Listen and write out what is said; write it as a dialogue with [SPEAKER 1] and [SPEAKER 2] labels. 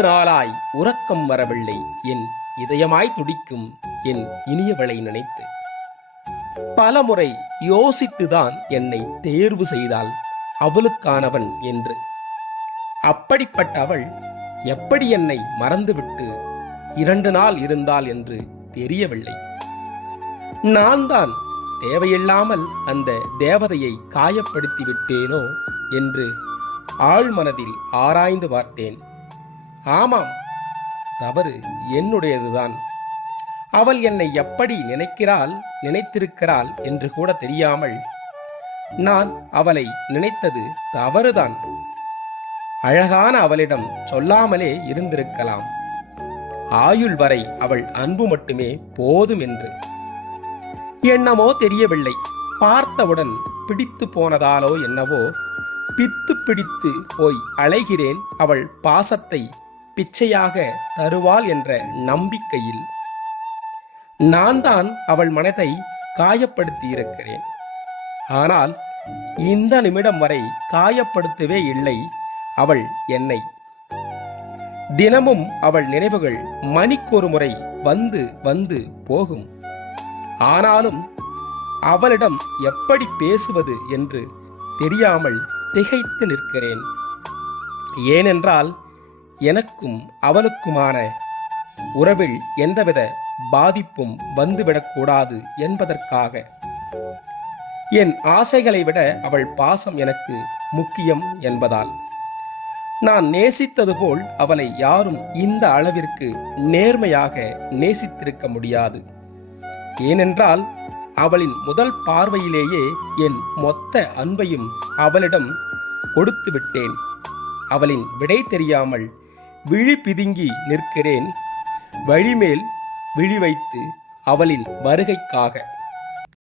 [SPEAKER 1] நாளாய் உறக்கம் வரவில்லை. என் இதயமாய் துடிக்கும் என் இனியவளை நினைத்து. பலமுறை யோசித்துதான் என்னை தேர்வு செய்தாள் அவளுக்கானவன் என்று. அப்படிப்பட்ட அவள் எப்படி என்னை மறந்துவிட்டு இரண்டு நாள் இருந்தாள் என்று தெரியவில்லை. நான் தான் தேவையில்லாமல் அந்த தேவதையை காயப்படுத்தி விட்டேனோ என்று ஆழ்மனதில் ஆராய்ந்து பார்த்தேன். ஆமாம் தவறு என்னுடையதுதான். அவள் என்னை எப்படி நினைக்கிறாள் நினைத்திருக்கிறாள் என்று கூட தெரியாமல் நான் அவளை நினைத்தது தவறுதான். அழகான அவளிடம் சொல்லாமலே இருந்திருக்கலாம். ஆயுள் வரை அவள் அன்பு மட்டுமே போதும் என்று. என்னமோ தெரியவில்லை பார்த்தவுடன் பிடித்து போனதாலோ என்னவோ பித்து பிடித்து போய் அலைகிறேன் அவள் பாசத்தை பிச்சையாக தருவாள் என்ற நம்பிக்கையில் நான் தான் அவள் மனதை காயப்படுத்தி இருக்கிறேன் ஆனால் இந்த நிமிடம் வரை காயப்படுத்தவே இல்லை அவள் என்னை. தினமும் அவள் நினைவுகள் மணிக்கொரு முறை வந்து வந்து போகும். ஆனாலும் அவளிடம் எப்படி பேசுவது என்று தெரியாமல் திகைத்து நிற்கிறேன். ஏனென்றால் எனக்கும் அவளுக்குமான உறவில் எந்தவித பாதிப்பும் வந்துவிடக்கூடாது என்பதற்காக. என் ஆசைகளை விட அவள் பாசம் எனக்கு முக்கியம் என்பதால். நான் நேசித்தது போல் அவளை யாரும் இந்த அளவிற்கு நேர்மையாக நேசித்திருக்க முடியாது. ஏனென்றால் அவளின் முதல் பார்வையிலேயே என் மொத்த அன்பையும் அவளிடம் கொடுத்து விட்டேன் அவளின் விடை தெரியாமல் விழி பிதுங்கி நிற்கிறேன். வழிமேல் விழி வைத்து அவளின் வருகைக்காக.